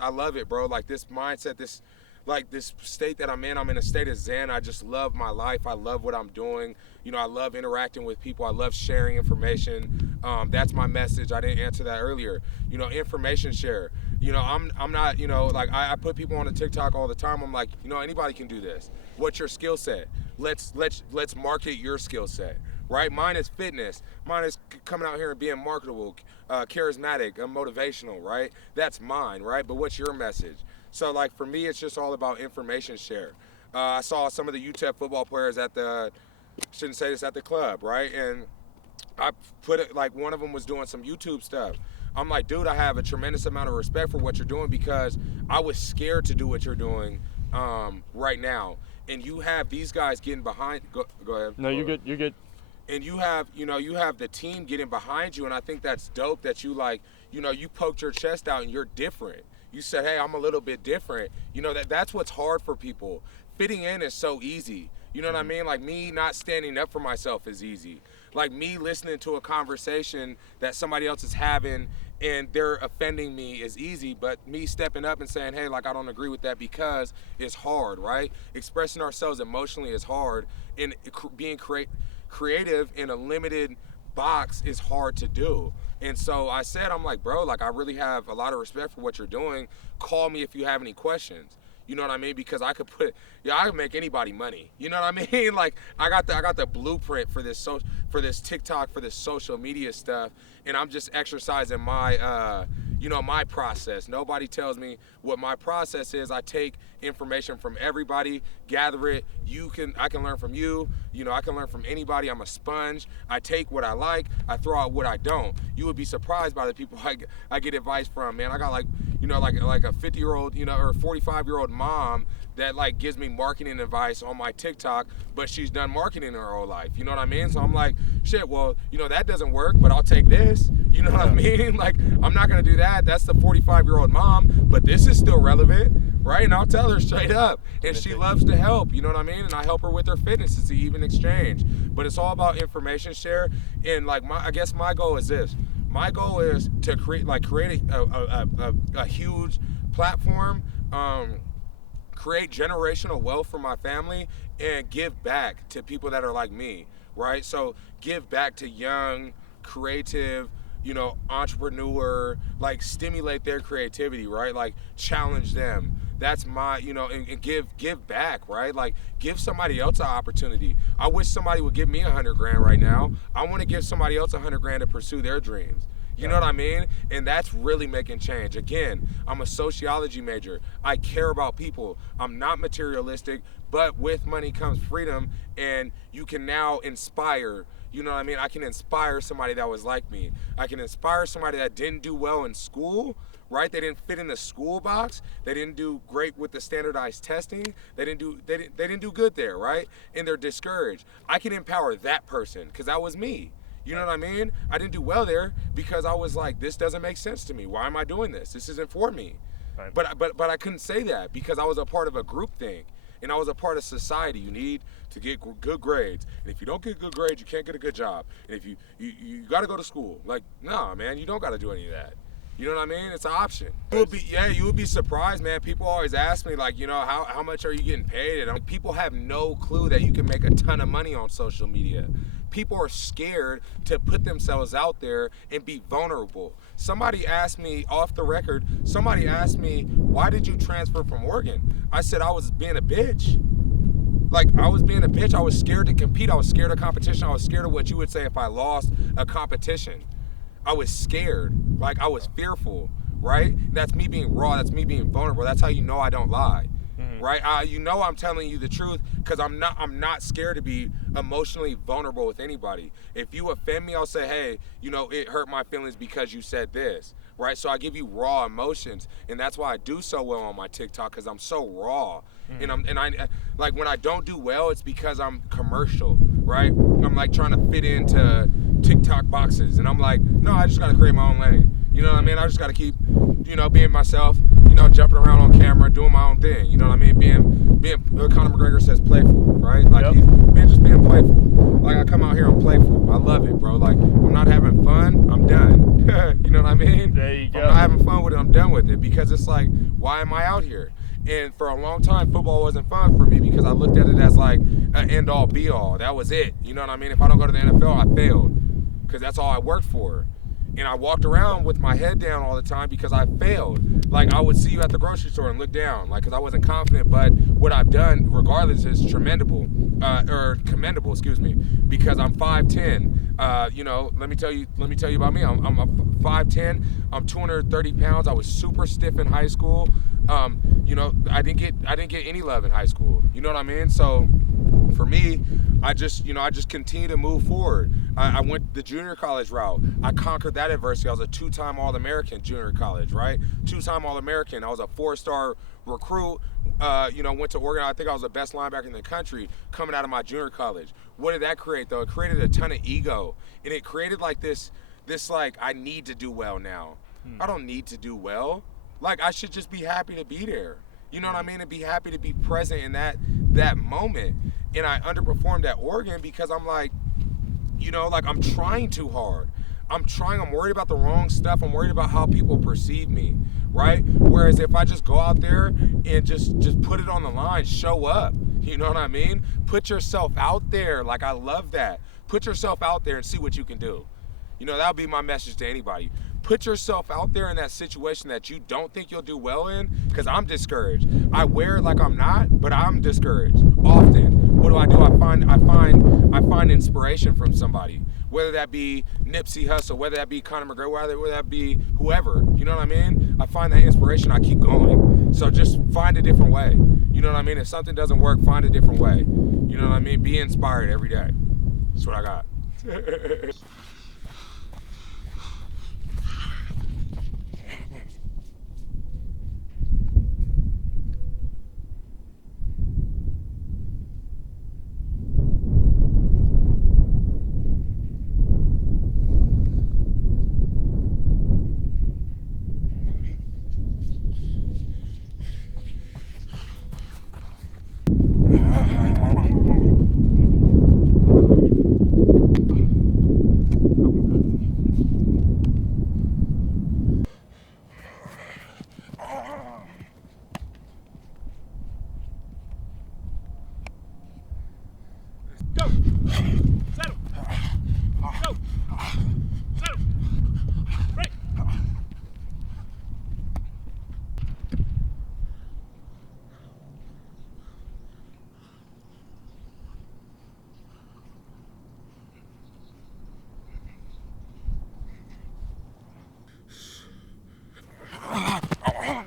I love it, bro. Like this mindset, this state that I'm in a state of zen. I just love my life. I love what I'm doing. I love interacting with people. I love sharing information. That's my message. I didn't answer that earlier. Information share. I'm not, like I put people on a TikTok all the time. I'm like, anybody can do this. What's your skill set? Let's market your skill set. Right? Mine is fitness. Mine is coming out here and being marketable, charismatic, motivational, right? That's mine, right? But what's your message? So, like, for me, it's just all about information share. I saw some of the UTEP football players at the club, right? And I put it, like, one of them was doing some YouTube stuff. I'm like, dude, I have a tremendous amount of respect for what you're doing because I was scared to do what you're doing right now. And you have these guys getting behind. Go ahead. No, you're good. You're good. And you have the team getting behind you, and I think that's dope that you you poked your chest out and you're different. You said, hey, I'm a little bit different. That's what's hard for people. Fitting in is so easy. You know what I mean? Like, me not standing up for myself is easy. Like, me listening to a conversation that somebody else is having and they're offending me is easy, but me stepping up and saying, hey, like, I don't agree with that because it's hard, right? Expressing ourselves emotionally is hard, and being creative in a limited box is hard to do. And so I said, I'm like, bro, like, I really have a lot of respect for what you're doing. Call me if you have any questions. You know what I mean? Because I could I could make anybody money. You know what I mean? Like, I got the blueprint for this TikTok, for this social media stuff, and I'm just exercising my my process. Nobody tells me what my process is. I take information from everybody, gather it. I can learn from you. I can learn from anybody. I'm a sponge. I take what I like. I throw out what I don't. You would be surprised by the people I get advice from, man. I got like a 50-year-old, or 45-year-old mom that like gives me marketing advice on my TikTok, but she's done marketing her whole life. You know what I mean? So I'm like, shit, well, that doesn't work, but I'll take this. You know what I mean? Like, I'm not gonna do that. That's the 45-year-old mom, but this is still relevant, right? And I'll tell her straight up. And she loves to help, you know what I mean? And I help her with her fitness. It's an even exchange. But it's all about information share. And like, I guess my goal is this. My goal is to create a huge platform, create generational wealth for my family, and give back to people that are like me, right? So give back to young, creative, entrepreneur, like, stimulate their creativity, right? Like, challenge them. That's my, and give back, right? Like, give somebody else an opportunity. I wish somebody would give me $100,000 right now. I want to give somebody else $100,000 to pursue their dreams. You know what I mean? And that's really making change. Again, I'm a sociology major. I care about people. I'm not materialistic, but with money comes freedom, and you can now inspire. You know what I mean? I can inspire somebody that was like me. I can inspire somebody that didn't do well in school, right? They didn't fit in the school box. They didn't do great with the standardized testing. They didn't do good there, right? And they're discouraged. I can empower that person because that was me. You know what I mean? I didn't do well there because I was like, this doesn't make sense to me. Why am I doing this? This isn't for me. Right. But I couldn't say that because I was a part of a group thing, and I was a part of society. You need to get good grades, and if you don't get good grades, you can't get a good job. And if you got to go to school. Like, nah, man, you don't got to do any of that. You know what I mean? It's an option. You would be surprised, man. People always ask me, like, how much are you getting paid? And people have no clue that you can make a ton of money on social media. People are scared to put themselves out there and be vulnerable. Somebody asked me off the record, why did you transfer from Oregon? I said I was being a bitch. Like, I was being a bitch. I was scared to compete. I was scared of competition. I was scared of what you would say if I lost a competition. I was scared. Like, I was fearful, right? That's me being raw. That's me being vulnerable. That's how you know I don't lie. Right? I'm telling you the truth because I'm not scared to be emotionally vulnerable with anybody. If you offend me, I'll say, hey, it hurt my feelings because you said this, right? So I give you raw emotions, and that's why I do so well on my TikTok because I'm so raw. And I like, when I don't do well, it's because I'm commercial, right? I'm like trying to fit into TikTok boxes, and I'm like, no, I just got to create my own lane. You know what I mean? I just got to keep, being myself. know, jumping around on camera, doing my own thing. You know what I mean? Being Conor McGregor says playful, right? Like he's being playful. Like I come out here, I'm playful. I love it, bro. Like if I'm not having fun, I'm done. You know what I mean? There you go. If I'm not having fun with it, I'm done with it, because it's like, why am I out here? And for a long time, football wasn't fun for me because I looked at it as like an end all be all. That was it. You know what I mean? If I don't go to the NFL, I failed, because that's all I worked for. And I walked around with my head down all the time because I failed. Like I would see you at the grocery store and look down, like, because I wasn't confident. But what I've done, regardless, is commendable, excuse me, because I'm 5'10". You know, let me tell you about me. I'm 5'10". I'm 230 pounds. I was super stiff in high school. You know, I didn't get any love in high school. You know what I mean? So for me, I just continue to move forward. I went the junior college route. I conquered that adversity. I was a 2-time All-American junior college, right? 2-time All-American. I was a 4-star recruit. You know, went to Oregon. I think I was the best linebacker in the country coming out of my junior college. What did that create, though? It created a ton of ego, and it created like this like, I need to do well now. I don't need to do well. Like, I should just be happy to be there. You know what I mean? And be happy to be present in that moment. And I underperformed at Oregon because I'm like, you know, like I'm trying too hard. I'm worried about the wrong stuff. I'm worried about how people perceive me, right? Whereas if I just go out there and just put it on the line, show up, you know what I mean? Put yourself out there. Like, I love that. Put yourself out there and see what you can do. You know, that would be my message to anybody. Put yourself out there in that situation that you don't think you'll do well in, because I'm discouraged. I wear it like I'm not, but I'm discouraged often. What do? I find inspiration from somebody, whether that be Nipsey Hussle, whether that be Conor McGregor, whether that be whoever. You know what I mean? I find that inspiration. I keep going. So just find a different way. You know what I mean? If something doesn't work, find a different way. You know what I mean? Be inspired every day. That's what I got.